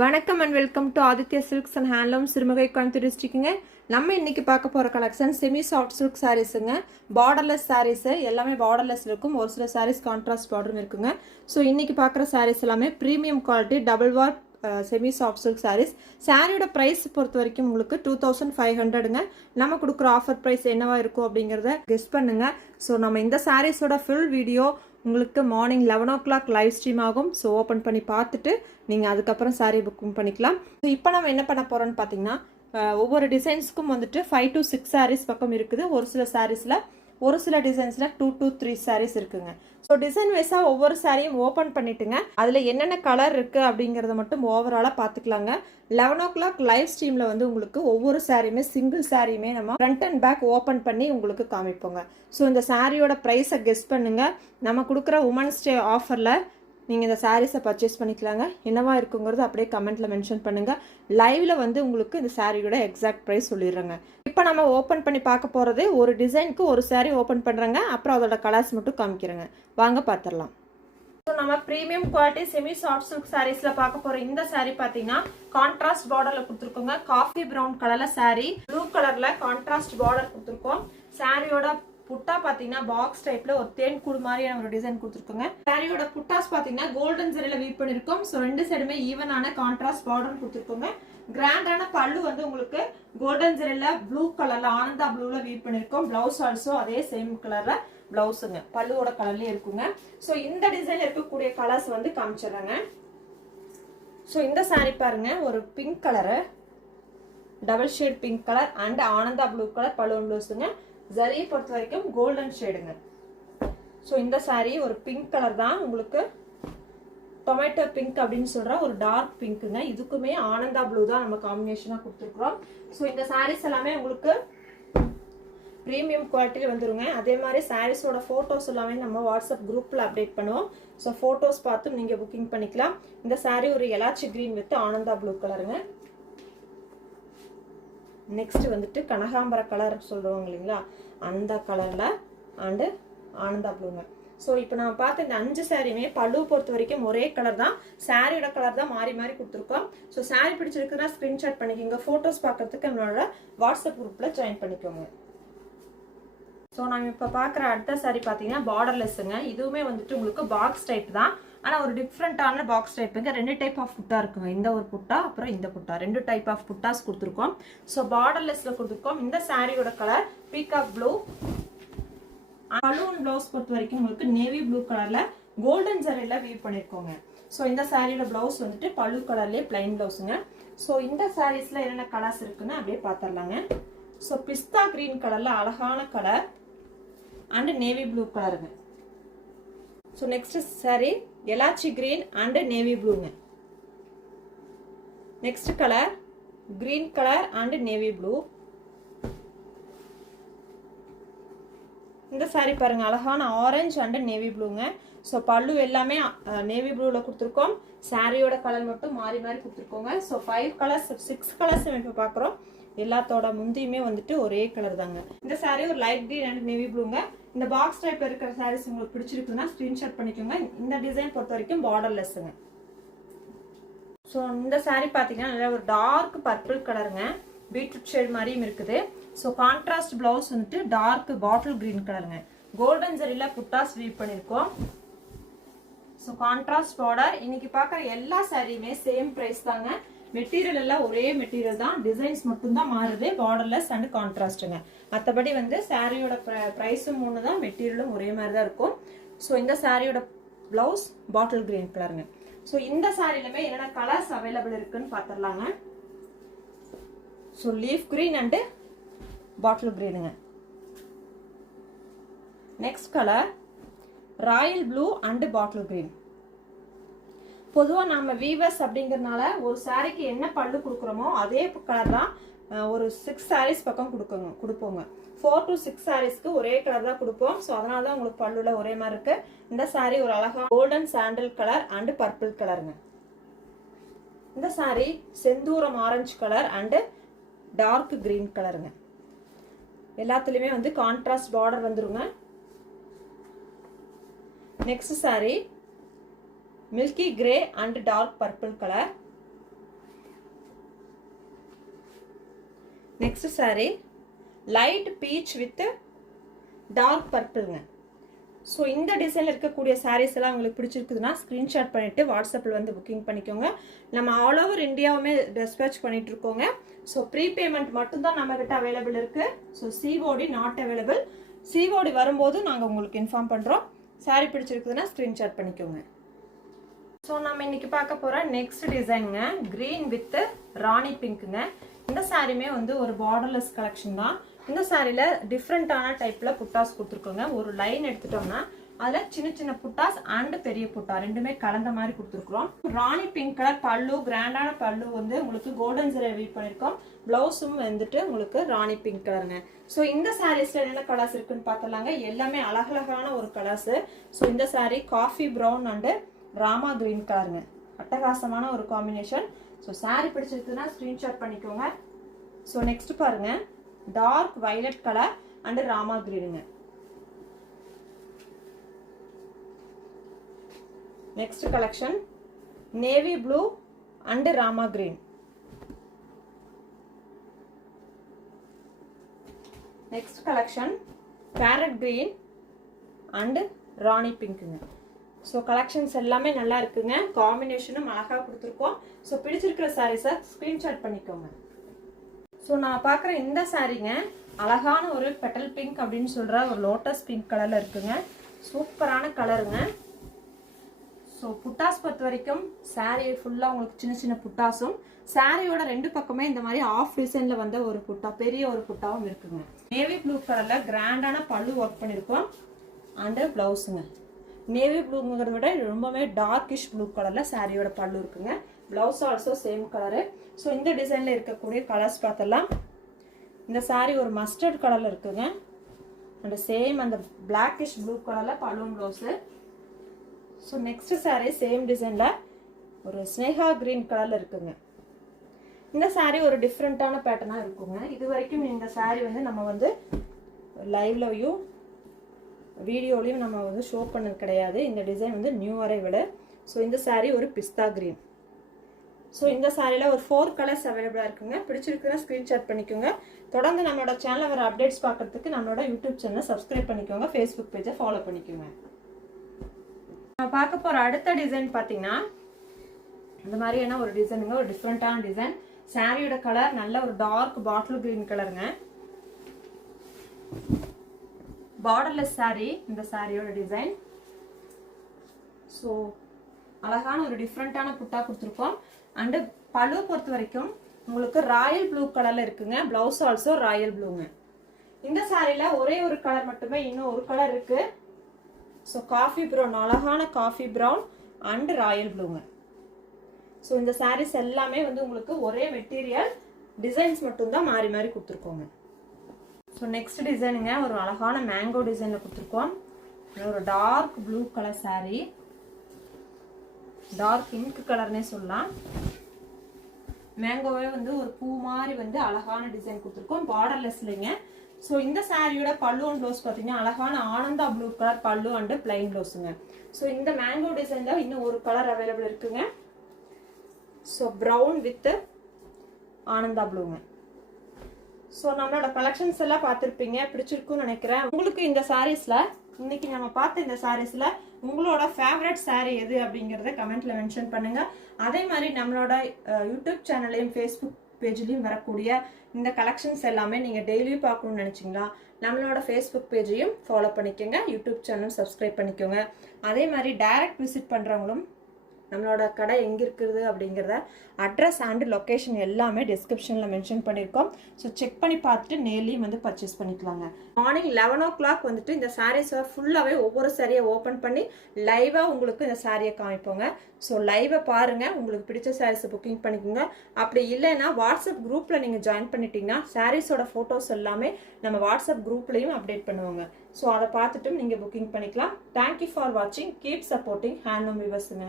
வணக்கம் and welcome to Aditya silks and handloom Sirumugai Coimbatore டிஸ்ட்ரிக்ட்டுங்க. நம்ம இன்னைக்கு பார்க்க போகிற கலெக்ஷன் செமி சாஃப்ட் சில்க் சாரீஸுங்க. பார்டர்லெஸ் சாரீஸு எல்லாமே பார்டர்லெஸ் இருக்கும். ஒரு சில சாரீஸ் கான்ட்ராஸ்ட் பார்டரும் இருக்குங்க. ஸோ இன்னைக்கு பார்க்குற சாரீஸ் எல்லாமே premium quality double warp semi soft silk saris. சாரியோட ப்ரைஸ் பொறுத்த வரைக்கும் உங்களுக்கு 2500ங்க. நம்ம கொடுக்குற ஆஃபர் ப்ரைஸ் என்னவா இருக்கும் அப்படிங்கிறத கெஸ் பண்ணுங்க. ஸோ நம்ம இந்த சாரீஸோட ஃபுல் வீடியோ உங்களுக்கு மார்னிங் 11 o'clock லைவ் ஸ்ட்ரீம் ஆகும். ஸோ ஓப்பன் பண்ணி பார்த்துட்டு நீங்கள் அதுக்கப்புறம் சாரீ புக்கிங் பண்ணிக்கலாம். ஸோ இப்போ நம்ம என்ன பண்ண போகிறோன்னு பார்த்தீங்கன்னா, ஒவ்வொரு டிசைன்ஸ்க்கும் வந்துட்டு 5 to 6 சாரீஸ் பக்கம் இருக்குது. ஒரு சில சாரீஸில் ஒரு சில டிசைன்ஸில் 2 to 3 சாரீஸ் இருக்குங்க. ஸோ டிசைன் வைஸாக ஒவ்வொரு சாரியும் ஓப்பன் பண்ணிட்டுங்க, அதில் என்னென்ன கலர் இருக்குது அப்படிங்கிறத மட்டும் ஓவராலாக பார்த்துக்கலாங்க. 11 o'clock லைவ் ஸ்ட்ரீமில் வந்து உங்களுக்கு ஒவ்வொரு சாரியுமே சிங்கிள் சாரியுமே நம்ம ஃப்ரண்ட் அண்ட் பேக் ஓப்பன் பண்ணி உங்களுக்கு காமிப்போங்க. ஸோ இந்த சாரியோட ப்ரைஸை கெஸ் பண்ணுங்கள். நம்ம கொடுக்குற உமன்ஸ் டே ஆஃபரில் நீங்கள் இந்த சாரீஸை பர்ச்சேஸ் பண்ணிக்கலாங்க. என்னவா இருக்குங்கிறது அப்படியே கமெண்ட்டில் மென்ஷன் பண்ணுங்கள். லைவில் வந்து உங்களுக்கு இந்த சாரியோட எக்ஸாக்ட் ப்ரைஸ் சொல்லிடுறேங்க. இப்போ நம்ம ஓப்பன் பண்ணி பார்க்க போகிறது ஒரு டிசைனுக்கு ஒரு சாரீ ஓப்பன் பண்ணுறேங்க. அப்புறம் அதோட கலர்ஸ் மட்டும் காமிக்கிறேங்க. வாங்க பார்த்துடலாம். ஸோ நம்ம premium quality semi soft silk சாரீஸில் பார்க்க போகிற இந்த சாரீ பார்த்தீங்கன்னா கான்ட்ராஸ்ட் பார்டரில் கொடுத்துருக்கோங்க. காஃபி ப்ரௌன் கலரில் சாரீ, ப்ளூ கலரில் கான்ட்ராஸ்ட் பார்டர் கொடுத்துருக்கோம். சாரியோட புட்டா பாத்தீங்கன்னா பாக்ஸ் டைப்ல ஒரு தேன் கூடு மாதிரியான ஒரு டிசைன் கொடுத்துருக்கோங்க. சாரியோட புட்டாஸ் பாத்தீங்கன்னா கோல்டன் ஜரியில வீவ் பண்ணிருக்கோம். ஸோ ரெண்டு சைடுமே ஈவனான கான்ட்ராஸ்ட் பார்டர் கொடுத்துருக்கோங்க. கிராண்டான பல்லு வந்து உங்களுக்கு கோல்டன் ஜரியில ப்ளூ கலர்ல ஆனந்தா ப்ளூல வீவ் பண்ணிருக்கோம். பிளவுஸ் ஆல்சோ அதே சேம் கலர்ல பிளவுஸுங்க, பல்லுவோட கலர்லயே இருக்குங்க. ஸோ இந்த டிசைன்ல இருக்கக்கூடிய கலர்ஸ் வந்து காமிச்சிடுறேங்க. ஸோ இந்த சாரி பாருங்க, ஒரு pink colour, double shade pink colour and Ananda blue colour பல்லுவன் பிளவுஸுங்க. ஜரியை பொறுத்த வரைக்கும் கோல்டன் ஷேடுங்க. ஸோ இந்த சாரீ ஒரு பிங்க் கலர் தான், உங்களுக்கு டொமேட்டோ பிங்க் அப்படின்னு சொல்ற ஒரு டார்க் பிங்க்குங்க. இதுக்குமே ஆனந்தா ப்ளூ தான் நம்ம காம்பினேஷனாக கொடுத்துருக்குறோம். ஸோ இந்த சாரீஸ் எல்லாமே உங்களுக்கு ப்ரீமியம் குவாலிட்டியில் வந்துருங்க. அதே மாதிரி சாரீஸோட ஃபோட்டோஸ் எல்லாமே நம்ம வாட்ஸ்அப் குரூப்பில் அப்டேட் பண்ணுவோம். ஸோ ஃபோட்டோஸ் பார்த்து நீங்கள் புக்கிங் பண்ணிக்கலாம். இந்த சாரீ ஒரு elaichi green with Ananda blue கலருங்க. நெக்ஸ்ட் வந்துட்டு கனகாம்பர கலர் சொல்லுவாங்க இல்லைங்களா, அந்த கலர்ல அண்டு ஆனந்தா ப்ளூங்க. ஸோ இப்போ நான் பார்த்த இந்த 5 சாரியுமே பல்லு பொறுத்த வரைக்கும் ஒரே கலர் தான், சாரியோட கலர் தான் மாறி மாறி கொடுத்துருக்கோம். ஸோ சாரி பிடிச்சிருக்குன்னா ஸ்கிரீன்ஷாட் பண்ணிக்கோங்க. ஃபோட்டோஸ் பார்க்கறதுக்கு நம்மளோட வாட்ஸ்அப் குரூப்ல ஜாயின் பண்ணிக்கோங்க. ஸோ நம்ம இப்போ பார்க்குற அடுத்த சாரி பார்த்தீங்கன்னா பார்டர்லெஸ்ஸுங்க. இதுவுமே வந்துட்டு உங்களுக்கு பாக்ஸ் டைப் தான், ஆனால் ஒரு டிஃப்ரெண்டான பாக்ஸ் டைப்புங்க. 2 டைப் ஆஃப் புட்டா இருக்குங்க. இந்த ஒரு புட்டா அப்புறம் இந்த புட்டா, 2 டைப் ஆஃப் புட்டாஸ் கொடுத்துருக்கோம். ஸோ பார்டர்லெஸ்ல கொடுத்துருக்கோம். இந்த சாரியோட colour peacock blue. Balloon blouse பொறுத்த வரைக்கும் உங்களுக்கு நேவி ப்ளூ கலர்ல கோல்டன் ஜரியில வீவ் பண்ணிருக்கோங்க. ஸோ இந்த சாரியோட பிளவுஸ் வந்துட்டு பல்லு கலர்லேயே பிளைன் பிளவுஸுங்க. ஸோ இந்த சாரீஸ்ல என்னென்ன கலர்ஸ் இருக்குன்னு அப்படியே பார்த்துடலாங்க. ஸோ பிஸ்தா கிரீன் கலர்ல அழகான கலர் அண்ட் நேவி ப்ளூ கலருங்க. ஸோ நெக்ஸ்ட் சாரி எலாச்சி கிரீன் அண்ட் நேவி ப்ளூங்க. Next colour green colour and navy blue. இந்த சாரி பாருங்க, அழகான ஆரஞ்சு அண்ட் நேவி ப்ளூங்க. ஸோ பல்லு எல்லாமே நேவி ப்ளூவில் கொடுத்துருக்கோம். சாரியோட கலர் மட்டும் மாறி மாறி கொடுத்துருக்கோங்க. ஸோ 5 கலர்ஸ் 6 கலர்ஸ் இப்போ பார்க்குறோம். எல்லாத்தோட முந்தியுமே வந்துட்டு ஒரே கலர் தாங்க. இந்த சாரி ஒரு லைட் கிரீன் அண்ட் நேவி ப்ளூங்க. இந்த பாக்ஸ் டைப் இருக்கிற சாரீஸ் உங்களுக்கு பிடிச்சிருக்குன்னா ஸ்கிரீன்ஷாட் பண்ணிக்கோங்க. இந்த டிசைன் பொறுத்த வரைக்கும் பார்டர்லெஸ்ஸுங்க. ஸோ இந்த சாரி பார்த்தீங்கன்னா நல்ல ஒரு டார்க் பர்பிள் கலருங்க, பீட்ரூட் ஷேட் மாதிரியும் இருக்குது. ஸோ கான்ட்ராஸ்ட் பிளவுஸ் வந்துட்டு டார்க் பாட்டில் கிரீன் கலருங்க. கோல்டன் ஜரியில புட்டாஸ் வீவ் பண்ணியிருக்கோம். So contrast border. இன்னைக்கு பார்க்குற எல்லா சாரியுமே சேம் ப்ரைஸ் தாங்க. மெட்டீரியல் எல்லாம் ஒரே மெட்டீரியல் தான், டிசைன்ஸ் மட்டும் தான் மாறுது, பார்டர்லெஸ் அண்ட் கான்ட்ராஸ்ட்டுங்க. மற்றபடி வந்து சாரியோட ப்ரைஸும் ஒன்று தான், மெட்டீரியலும் ஒரே மாதிரி தான் இருக்கும். ஸோ இந்த சாரியோட பிளவுஸ் பாட்டில் கிரீன் கலருங்க. ஸோ இந்த சாரிலுமே என்னென்ன கலர்ஸ் அவைலபிள் இருக்குன்னு பார்த்துடலாங்க. So leaf green and bottle கிரீனுங்க. Next colour royal blue and bottle green. பொதுவாக நம்ம வீவர்ஸ் அப்படிங்கிறதுனால ஒரு சாரிக்கு என்ன பல்லு கொடுக்குறோமோ அதே கலர் தான் ஒரு 6 சாரீஸ் பக்கம் கொடுப்போங்க. 4 to 6 சாரீஸ்க்கு ஒரே கலர் தான் கொடுப்போம். ஸோ அதனால தான் உங்களுக்கு பல்லுல ஒரே மாதிரி இருக்கு. இந்த சாரி ஒரு அழகா golden sandal colour and purple கலருங்க. இந்த சாரி செந்தூரம் orange colour and dark green கலருங்க. எல்லாத்துலயுமே வந்து கான்ட்ராஸ்ட் பார்டர் வந்துருங்க. Next saree milky grey and dark purple colour. Next saree light peach with dark பர்பிள்ங்க. ஸோ இந்த டிசைனில் இருக்கக்கூடிய சாரீஸ் எல்லாம் உங்களுக்கு பிடிச்சிருக்குதுன்னா ஸ்க்ரீன்ஷாட் பண்ணிவிட்டு வாட்ஸ்அப்பில் வந்து புக்கிங் பண்ணிக்கோங்க. நம்ம ஆல் ஓவர் இந்தியாவுமே டிஸ்பேச் பண்ணிட்டு இருக்கோங்க. ஸோ ப்ரீ பேமெண்ட் மட்டும்தான் நம்மக்கிட்ட அவைலபிள் இருக்குது. So COD not available. COD வரும்போது நாங்கள் உங்களுக்கு இன்ஃபார்ம் பண்ணுறோம். சாரீ பிடிச்சிருக்குதுன்னா ஸ்க்ரீன்ஷாட் பண்ணிக்கோங்க. ஸோ நம்ம இன்னைக்கு பார்க்க போகிற நெக்ஸ்ட் டிசைனுங்க க்ரீன் வித் ராணி பிங்க்குங்க. இந்த சாரியுமே வந்து ஒரு பார்டர்லெஸ் கலெக்ஷன் தான். இந்த சாரியில் டிஃப்ரெண்ட்டான டைப்பில் புட்டாஸ் கொடுத்துருக்கோங்க. ஒரு லைன் எடுத்துட்டோம்னா அதில் சின்ன சின்ன புட்டாஸ் அண்ட் பெரிய புட்டா ரெண்டுமே கலந்த மாதிரி கொடுத்துருக்குறோம். ராணி பிங்க் கலர் பல்லு, கிராண்டான பல்லு வந்து உங்களுக்கு கோல்டன் ஜரி வீவ் பண்ணியிருக்கோம். ப்ளவுஸும் வந்துட்டு உங்களுக்கு ராணி பிங்க் கலருங்க. ஸோ இந்த சாரீஸில் என்னென்ன கலர்ஸ் இருக்குன்னு பார்த்தலாங்க. எல்லாமே அழகழகான ஒரு கலர்ஸு. ஸோ இந்த saree coffee brown and Rama green கலருங்க. அட்டகாசமான ஒரு காம்பினேஷன். ஸோ சாரீ பிடிச்சிருக்குன்னா ஸ்க்ரீன்ஷாட் பண்ணிக்கோங்க. ஸோ நெக்ஸ்ட் பாருங்க dark violet colour and Rama கிரீனுங்க. Next collection navy blue and Rama green. Next collection parrot green and Rani பிங்க்குங்க. ஸோ கலெக்ஷன்ஸ் எல்லாமே நல்லா இருக்குங்க. காம்பினேஷனும் அழகாக கொடுத்துருக்கோம். ஸோ பிடிச்சிருக்கிற சாரீஸை ஸ்க்ரீன்ஷாட் பண்ணிக்கோங்க. ஸோ நான் பார்க்குற இந்த சாரீங்க அழகான ஒரு பெட்டல் பிங்க் அப்படின்னு சொல்கிற ஒரு லோட்டஸ் பிங்க் கலரில் இருக்குங்க. சூப்பரான கலருங்க. ஸோ புட்டாஸ் பொறுத்த வரைக்கும் சாரீ ஃபுல்லாக உங்களுக்கு சின்ன சின்ன புட்டாஸும் சாரியோட ரெண்டு பக்கமே இந்த மாதிரி ஆஃப் டிசைனில் வந்த ஒரு புட்டா பெரிய ஒரு புட்டாவும் இருக்குங்க. நேவி ப்ளூ கலரில் கிராண்டான பல்லு ஒர்க் பண்ணியிருக்கோம் அண்டு ப்ளவுஸுங்க. நேவி ப்ளூங்கிறத விட ரொம்பவே டார்க்கிஷ் ப்ளூ கலரில் சாரியோட பல்லு இருக்குங்க. Blouse also same colour. So இந்த டிசைனில் இருக்கக்கூடிய கலர்ஸ் பார்த்தலாம். இந்த சாரீ ஒரு மஸ்டர்ட் கலரில் இருக்குங்க. அண்ட் சேம் அந்த பிளாக்கிஷ் ப்ளூ கலரில் பல்லும் blouse. So next saree same டிசைனில் ஒரு ஸ்னேகா கிரீன் கலரில் இருக்குங்க. இந்த சாரீ ஒரு டிஃப்ரெண்ட்டான பேட்டர்னாக இருக்குங்க. இது வரைக்கும் இந்த சாரீ வந்து நம்ம வந்து லைவ்லையும் வீடியோலையும் நம்ம வந்து ஷோ பண்ணது கிடையாது. இந்த டிசைன் வந்து நியூ அரைவல். ஸோ இந்த சாரீ ஒரு பிஸ்தா கிரீன். ஸோ இந்த சாரியில் ஒரு 4 கலர்ஸ் அவைலபிளாக இருக்குங்க. பிடிச்சிருக்குன்னா ஸ்க்ரீன்ஷாட் பண்ணிக்கோங்க. தொடர்ந்து நம்மளோட சேனலில் வர அப்டேட்ஸ் பார்க்கறதுக்கு நம்மளோட யூடியூப் சேனலை சப்ஸ்கிரைப் பண்ணிக்கோங்க. ஃபேஸ்புக் பேஜை ஃபாலோ பண்ணிக்கோங்க. நம்ம பார்க்க போகிற அடுத்த டிசைன் பார்த்தீங்கன்னா இந்த மாதிரியான ஒரு டிசைனுங்க. ஒரு டிஃப்ரெண்ட்டான டிசைன். சாரியோட கலர் நல்ல ஒரு டார்க் பாட்டில் கிரீன் கலருங்க. பார்டர்லெஸ் சாரீ இந்த சாரியோட டிசைன். ஸோ அழகான ஒரு டிஃப்ரெண்ட்டான புட்டா கொடுத்துருக்கோம். அண்டு பல்லு பொறுத்த வரைக்கும் உங்களுக்கு ராயல் ப்ளூ கலரில் இருக்குங்க. ப்ளவுஸ் ஆல்சோ ராயல் ப்ளூங்க. இந்த சாரியில் ஒரே ஒரு கலர் மட்டுமே இன்னும் ஒரு கலர் இருக்குது. ஸோ காஃபி ப்ரௌன், அழகான காஃபி ப்ரௌன் அண்டு ராயல் ப்ளூங்க. ஸோ இந்த சாரீஸ் எல்லாமே வந்து உங்களுக்கு ஒரே மெட்டீரியல், டிசைன்ஸ் மட்டும்தான் மாறி மாறி கொடுத்துருக்கோங்க. ஸோ நெக்ஸ்ட் டிசைனுங்க ஒரு அழகான மேங்கோ டிசைனில் கொடுத்துருக்கோம். ஒரு dark blue colour saree, dark ink கலர்னே சொல்லலாம். மேங்கோவே வந்து ஒரு பூ மாதிரி வந்து அழகான டிசைன் கொடுத்துருக்கோம். பார்டர்லெஸ்லைங்க. ஸோ இந்த சாரியோட பல்லு அண்ட் ப்ளவுஸ் பார்த்தீங்கன்னா அழகான ஆனந்தா ப்ளூ கலர் பல்லு அண்டு பிளைன் ப்ளவுஸுங்க. ஸோ இந்த மேங்கோ டிசைனில் இன்னும் ஒரு கலர் அவைலபிள் இருக்குங்க. ஸோ ப்ரௌன் வித் ஆனந்தா ப்ளூங்க. ஸோ நம்மளோட கலெக்ஷன்ஸ் எல்லாம் பார்த்துருப்பீங்க, பிடிச்சிருக்குன்னு நினைக்கிறேன். உங்களுக்கு இந்த சாரீஸில் இன்னைக்கு நம்ம பார்த்த இந்த சாரீஸில் உங்களோட ஃபேவரட் சாரீ எது அப்படிங்கிறத கமெண்ட்ல மென்ஷன் பண்ணுங்க. அதே மாதிரி நம்மளோட யூடியூப் சேனல்லையும் ஃபேஸ்புக் பேஜ்லையும் வரக்கூடிய இந்த கலெக்ஷன்ஸ் எல்லாமே நீங்கள் டெய்லியும் பார்க்கணும்னு நினச்சிங்களா நம்மளோட ஃபேஸ்புக் பேஜையும் ஃபாலோ பண்ணிக்கோங்க. யூடியூப் சேனலும் சப்ஸ்கிரைப் பண்ணிக்கோங்க. அதே மாதிரி டைரக்ட் விசிட் பண்ணுறவங்களும் நம்மளோட கடை எங்கே இருக்குது அப்படிங்கிறத அட்ரஸ் அண்ட் லொக்கேஷன் எல்லாமே டிஸ்கிரிப்ஷனில் மென்ஷன் பண்ணியிருக்கோம். ஸோ செக் பண்ணி பார்த்துட்டு நேர்லையும் வந்து பர்ச்சேஸ் பண்ணிக்கலாங்க. மார்னிங் 11 o'clock வந்துட்டு இந்த சாரீஸை ஃபுல்லாகவே ஒவ்வொரு சாரியை ஓப்பன் பண்ணி லைவாக உங்களுக்கு இந்த சாரியை காமிப்போங்க. ஸோ லைவை பாருங்கள், உங்களுக்கு பிடிச்ச சாரீஸை புக்கிங் பண்ணிக்கோங்க. அப்படி இல்லைன்னா வாட்ஸ்அப் குரூப்பில் நீங்கள் ஜாயின் பண்ணிட்டீங்கன்னா சாரீஸோட ஃபோட்டோஸ் எல்லாமே நம்ம வாட்ஸ்அப் குரூப்லேயும் அப்டேட் பண்ணுவாங்க. ஸோ அதை பார்த்துட்டும் நீங்கள் புக்கிங் பண்ணிக்கலாம். தேங்க்யூ ஃபார் வாட்சிங். Keep supporting handloom வியூவர்ஸுங்க.